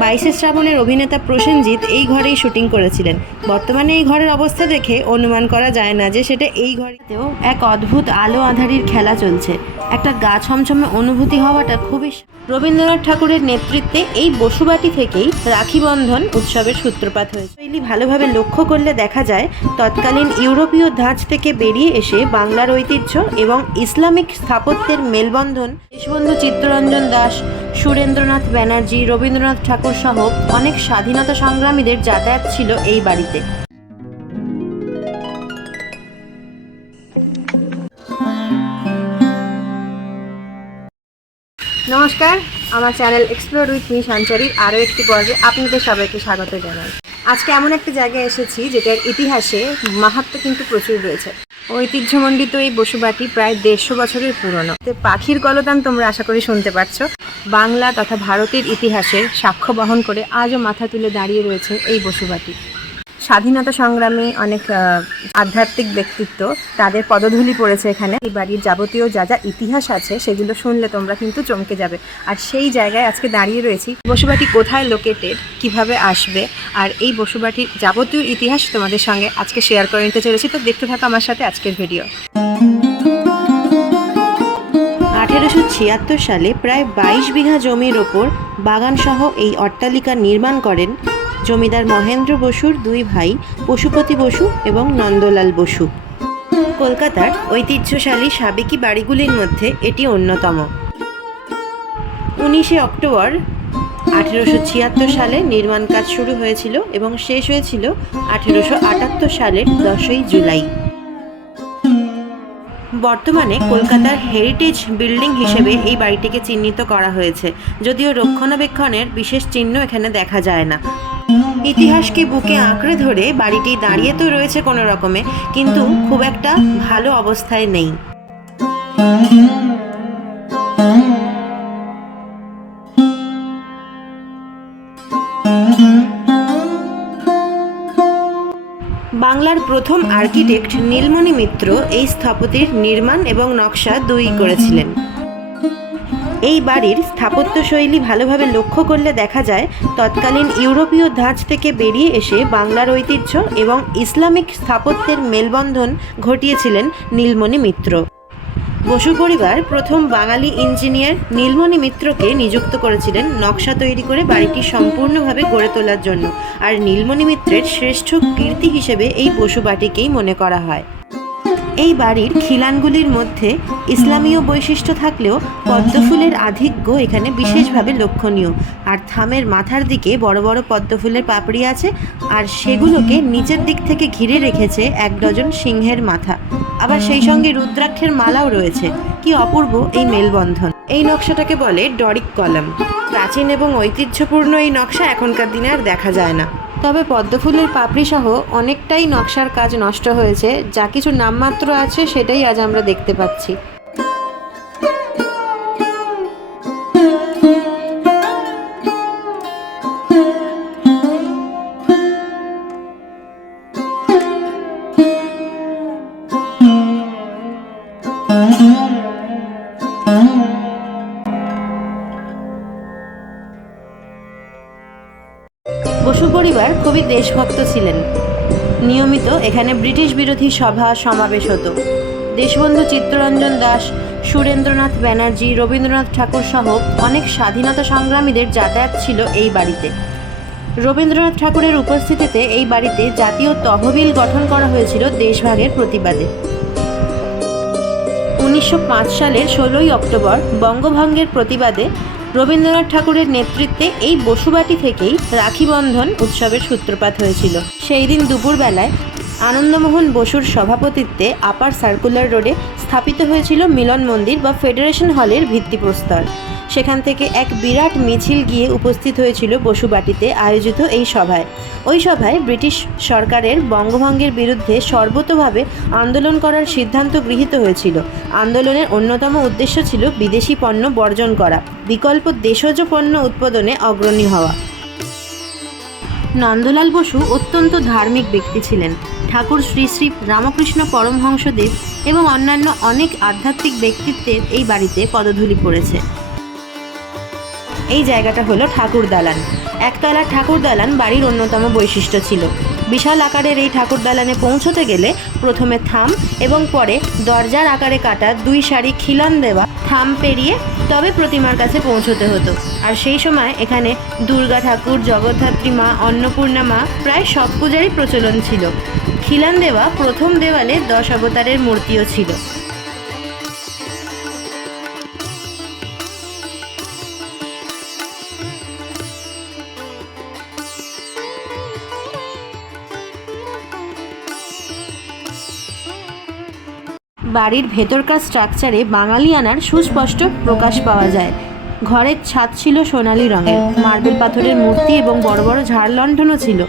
বাইশে শ্রাবণের অভিনেতা প্রসেনজিৎ এই ঘরেই শুটিং করেছিলেন। বর্তমানে এই ঘরের অবস্থা দেখে অনুমান করা যায় না যে সেটা এই ঘরেতেও এক অদ্ভুত আলো আধারির খেলা চলছে। একটা গা ছমছমে অনুভূতি হওয়াটা খুবই রবীন্দ্রনাথ ঠাকুরের নেতৃত্বে এই বসুবাটি থেকেই রাখি বন্ধন উৎসবের সূত্রপাত হয়েছে। শৈলী ভালোভাবে লক্ষ্য করলে দেখা যায়, তৎকালীন ইউরোপীয় ধাঁচ থেকে বেরিয়ে এসে বাংলার ঐতিহ্য এবং ইসলামিক স্থাপত্যের মেলবন্ধন। দেশবন্ধু চিত্তরঞ্জন দাস সুরেন্দ্রনাথ ব্যানার্জি, রবীন্দ্রনাথ ঠাকুর সহ অনেক স্বাধীনতা সংগ্রামীদের যাতায়াত ছিল এই বাড়িতে। নমস্কার, আমার চ্যানেল এক্সপ্লোর উইথ মি সঞ্চারীর আরও একটি পর্বে আপনাদের সবাইকে স্বাগত জানাই। আজকে এমন একটা জায়গায় এসেছি যেটার ইতিহাসে মাহাত্ম্য কিন্তু প্রচুর রয়েছে। ঐতিহ্যমণ্ডিত এই বসুবাটি প্রায় দেড়শো বছরের পুরনো। পাখির কলতান তোমরা আশা করি শুনতে পাচ্ছ বাংলা তথা ভারতের ইতিহাসের সাক্ষ্য বহন করে আজও মাথা তুলে দাঁড়িয়ে রয়েছে এই বসুবাটি। স্বাধীনতা সংগ্রামী অনেক আধ্যাত্মিক ব্যক্তিত্ব, তাদের পদধূলি পড়েছে এখানে। এই বাড়ির যাবতীয় যা যা ইতিহাস আছে, সেগুলো শুনলে তোমরা কিন্তু চমকে যাবে। আর সেই জায়গায় আজকে দাঁড়িয়ে রয়েছি। বসুবাটি কোথায় লোকেটেড কীভাবে আসবে? আর এই বসুবাটির যাবতীয় ইতিহাস তোমাদের সঙ্গে আজকে শেয়ার করে নিতে চলেছি। তো দেখতে থাকো আমার সাথে আজকের ভিডিও আঠেরোশো ছিয়াত্তর সালে প্রায় বাইশ বিঘা জমির ওপর বাগানসহ এই অট্টালিকা নির্মাণ করেন জমিদার মহেন্দ্র বসুর দুই ভাই পশুপতি বসু এবং নন্দলাল বসু। কলকাতার ঐতিহ্যশালী সাবেকি বাড়িগুলির মধ্যে এটি অন্যতম। উনিশে অক্টোবর আঠেরোশো ছিয়াত্তর সালে নির্মাণ কাজ শুরু হয়েছিল এবং শেষ হয়েছিল আঠেরোশো আটাত্তর সালের দশই জুলাই। বর্তমানে কলকাতার হেরিটেজ বিল্ডিং হিসেবে এই বাড়িটিকে চিহ্নিত করা হয়েছে, যদিও রক্ষণাবেক্ষণের বিশেষ চিহ্ন এখানে দেখা যায় না। ইতিহাসকে বুকে আঁকড়ে ধরে বাড়িটি দাঁড়িয়ে তো রয়েছে কোনো রকমে, কিন্তু খুব একটা ভালো অবস্থায় নেই। বাংলার প্রথম আর্কিটেক্ট নীলমণি মিত্র এই স্থপতির নির্মাণ এবং নকশা দুই করেছিলেন। এই বাড়ির স্থাপত্যশৈলী ভালোভাবে লক্ষ্য করলে দেখা যায়, তৎকালীন ইউরোপীয় ধাঁচ থেকে বেরিয়ে এসে বাংলার ঐতিহ্য এবং ইসলামিক স্থাপত্যের মেলবন্ধন ঘটিয়েছিলেন নীলমণি মিত্র। বসু পরিবার প্রথম বাঙালি ইঞ্জিনিয়ার নীলমণি মিত্রকে নিযুক্ত করেছিলেন নকশা তৈরি করে বাড়িটি সম্পূর্ণভাবে গড়ে তোলার জন্য। আর নীলমণি মিত্রের শ্রেষ্ঠ কীর্তি হিসেবে এই বসুবাটিকেই মনে করা হয়। এই বাড়ির খিলানগুলির মধ্যে ইসলামীয় বৈশিষ্ট্য থাকলেও পদ্মফুলের আধিক্য এখানে বিশেষভাবে লক্ষণীয়। আর থামের মাথার দিকে বড় বড় পদ্মফুলের পাপড়ি আছে আর সেগুলোকে নিচের দিক থেকে ঘিরে রেখেছে এক ডজন সিংহের মাথা। আবার সেই সঙ্গে রুদ্রাক্ষের মালাও রয়েছে। কি অপূর্ব এই মেলবন্ধন। এই নকশাটাকে বলে ডরিক কলাম। প্রাচীন এবং ঐতিহ্যপূর্ণ এই নকশা এখনকার দিনে আর দেখা যায় না। তবে পদ্মফুলের পাপড়ি সহ অনেকটাই নকশার কাজ নষ্ট হয়েছে, যা কিছু নামমাত্র আছে সেটাই আজ আমরা দেখতে পাচ্ছি। বসু পরিবার খুবই দেশভক্ত ছিলেন। নিয়মিত এখানে ব্রিটিশ বিরোধী সভা সমাবেশ হতো। দেশবন্ধু চিত্তরঞ্জন দাস, সুরেন্দ্রনাথ ব্যানার্জি, রবীন্দ্রনাথ ঠাকুর সহ অনেক স্বাধীনতা সংগ্রামীদের যাতায়াত ছিল এই বাড়িতে। রবীন্দ্রনাথ ঠাকুরের উপস্থিতিতে এই বাড়িতে জাতীয় তহবিল গঠন করা হয়েছিল দেশভাগের প্রতিবাদে। উনিশশো পাঁচ সালের ষোলোই অক্টোবর বঙ্গভঙ্গের প্রতিবাদে রবীন্দ্রনাথ ঠাকুরের নেতৃত্বে এই বসুবাটি থেকেই রাখিবন্ধন উৎসবের সূত্রপাত হয়েছিল। সেই দিন দুপুরবেলায় আনন্দমোহন বসুর সভাপতিত্বে আপার সার্কুলার রোডে স্থাপিত হয়েছিল মিলন মন্দির বা ফেডারেশন হলের ভিত্তিপ্রস্তর। সেখান থেকে এক বিরাট মিছিল গিয়ে উপস্থিত হয়েছিল বসুবাটিতে আয়োজিত এই সভায়। ওই সভায় ব্রিটিশ সরকারের বঙ্গভঙ্গের বিরুদ্ধে সর্বতোভাবে আন্দোলন করার সিদ্ধান্ত গৃহীত হয়েছিল। আন্দোলনের অন্যতম উদ্দেশ্য ছিল বিদেশি পণ্য বর্জন করা, বিকল্প দেশজ পণ্য উৎপাদনে অগ্রণী হওয়া। নন্দলাল বসু অত্যন্ত ধার্মিক ব্যক্তি ছিলেন। ঠাকুর শ্রী শ্রী রামকৃষ্ণ পরমহংসদেব এবং অন্যান্য অনেক আধ্যাত্মিক ব্যক্তিত্বের এই বাড়িতে পদধূলি পড়েছে। এই জায়গাটা হলো ঠাকুর দালান। একতলার ঠাকুর দালান বাড়ির অন্যতম বৈশিষ্ট্য ছিল। বিশাল আকারের এই ঠাকুর দালানে পৌঁছতে গেলে প্রথমে থাম এবং পরে দরজার আকারে কাটা দুই সারি খিলান দেওয়া, থাম পেরিয়ে তবে প্রতিমার কাছে পৌঁছতে হতো। আর সেই সময় এখানে দুর্গা ঠাকুর, জগদ্ধাত্রী মা, অন্নপূর্ণা মা প্রায় সব পূজারই প্রচলন ছিল। খিলান দেওয়া প্রথম দেওয়ালে দশ অবতারের মূর্তিও ছিল। বাড়ির ভেতরকার স্ট্রাকচারে বাঙালিয়ানার সুস্পষ্ট প্রকাশ পাওয়া যায়। ঘরের ছাদ ছিল সোনালি রঙের। মার্বেল পাথরের মূর্তি এবং বড় বড় ঝাড় লণ্ঠনও ছিল।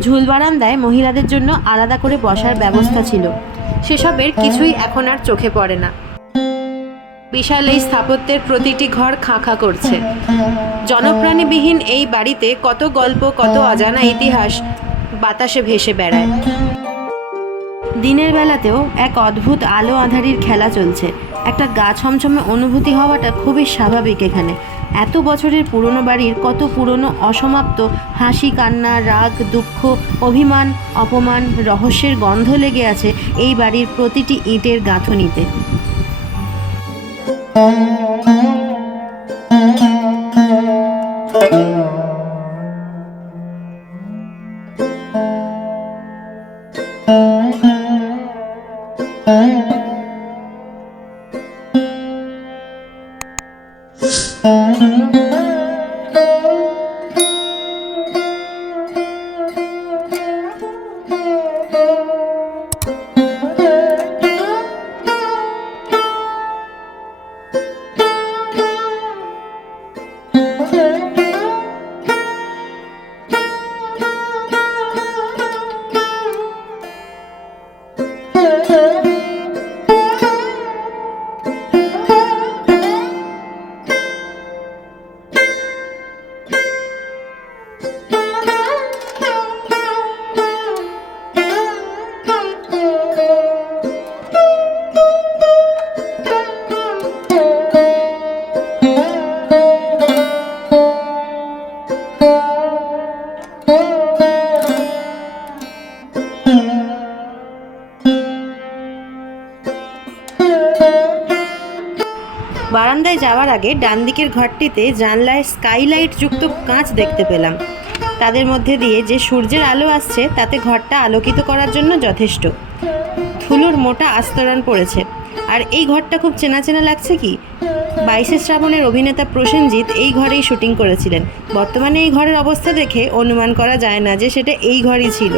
ঝুল বারান্দায় মহিলাদের জন্য আলাদা করে বসার ব্যবস্থা ছিল। সেসবের কিছুই এখন আর চোখে পড়ে না। বিশাল এই স্থাপত্যের প্রতিটি ঘর খাঁ খাঁ করছে। জনপ্রাণীবিহীন এই বাড়িতে কত গল্প, কত অজানা ইতিহাস বাতাসে ভেসে বেড়ায়। দিনের বেলাতেও এক অদ্ভুত আলো আঁধারির খেলা চলছে। একটা গা ছমছমে অনুভূতি হওয়াটা খুবই স্বাভাবিক এখানে। এত বছরের পুরনো বাড়ির কত পুরনো অসমাপ্ত হাসি, কান্না, রাগ, দুঃখ, অভিমান, অপমান, রহস্যের গন্ধ লেগে আছে এই বাড়ির প্রতিটি ইটের গাঁথনিতে। বারান্দায় যাওয়ার আগে ডান দিকের ঘরটিতে জানলায় স্কাইলাইট যুক্ত কাঁচ দেখতে পেলাম। তাদের মধ্যে দিয়ে যে সূর্যের আলো আসছে, তাতে ঘরটা আলোকিত করার জন্য যথেষ্ট। ধুলোর মোটা আস্তরণ পড়েছে। আর এই ঘরটা খুব চেনা চেনা লাগছে কি? বাইশে শ্রাবণের অভিনেতা প্রসেনজিৎ এই ঘরেই শুটিং করেছিলেন। বর্তমানে এই ঘরের অবস্থা দেখে অনুমান করা যায় না যে সেটা এই ঘরই ছিল।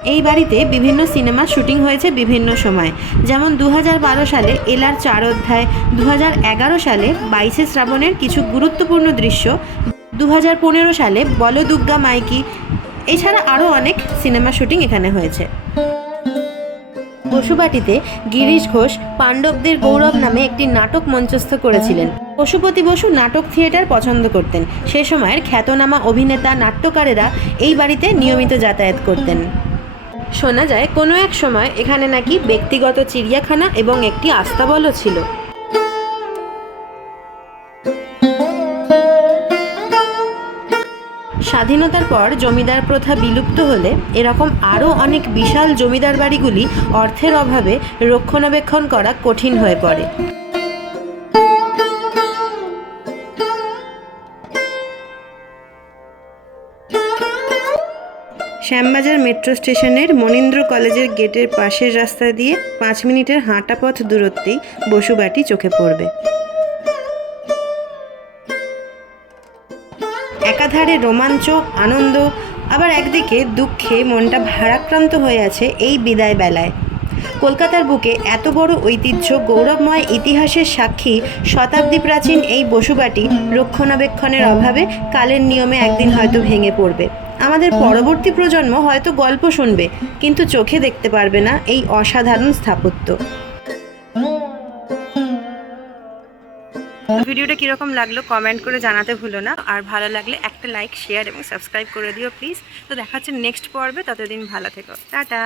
এই বাড়িতে বিভিন্ন সিনেমার শুটিং হয়েছে বিভিন্ন সময়। যেমন দু হাজার বারো সালে এলার চার অধ্যায় দু হাজার এগারো সালে বাইশে শ্রাবণের কিছু গুরুত্বপূর্ণ দৃশ্য দু হাজার পনেরো সালে বলদুর্গা মাইকি, এছাড়া আরও অনেক সিনেমা শুটিং এখানে হয়েছে। বসুবাটিতে গিরিশ ঘোষ পাণ্ডবদের গৌরব নামে একটি নাটক মঞ্চস্থ করেছিলেন। পশুপতি বসু নাটক থিয়েটার পছন্দ করতেন। সে সময়ের খ্যাতনামা অভিনেতা, নাট্যকারেরা এই বাড়িতে নিয়মিত যাতায়াত করতেন। শোনা যায়, কোনো এক সময় এখানে নাকি ব্যক্তিগত চিড়িয়াখানা এবং একটি আস্তাবলও ছিল। স্বাধীনতার পর জমিদার প্রথা বিলুপ্ত হলে এরকম আরও অনেক বিশাল জমিদার বাড়িগুলি অর্থের অভাবে রক্ষণাবেক্ষণ করা কঠিন হয়ে পড়ে। শ্যামবাজার মেট্রো স্টেশনের মনীন্দ্র কলেজের গেটের পাশের রাস্তা দিয়ে পাঁচ মিনিটের হাঁটা পথ দূরত্বেই বসুবাটি চোখে পড়বে। একাধারে রোমাঞ্চ, আনন্দ, আবার একদিকে দুঃখে মনটা ভারাক্রান্ত হয়ে আছে এই বিদায় বেলায়। কলকাতার বুকে এত বড় ঐতিহ্য, গৌরবময় ইতিহাসের সাক্ষী, শতাব্দী প্রাচীন এই বসুবাটি রক্ষণাবেক্ষণের অভাবে কালের নিয়মে একদিন হয়তো ভেঙে পড়বে। আমাদের পরবর্তী প্রজন্ম হয়তো গল্প শুনবে, কিন্তু চোখে দেখতে পারবে না এই অসাধারণ স্থাপত্য। ভিডিওটা কীরকম লাগল কমেন্ট করে জানাতে ভুলো না। আর ভালো লাগলে একটা লাইক, শেয়ার এবং সাবস্ক্রাইব করে দিও প্লিজ। তো দেখাচ্ছে নেক্সট পর্বে, ততদিন ভালো থেকো। টাটা।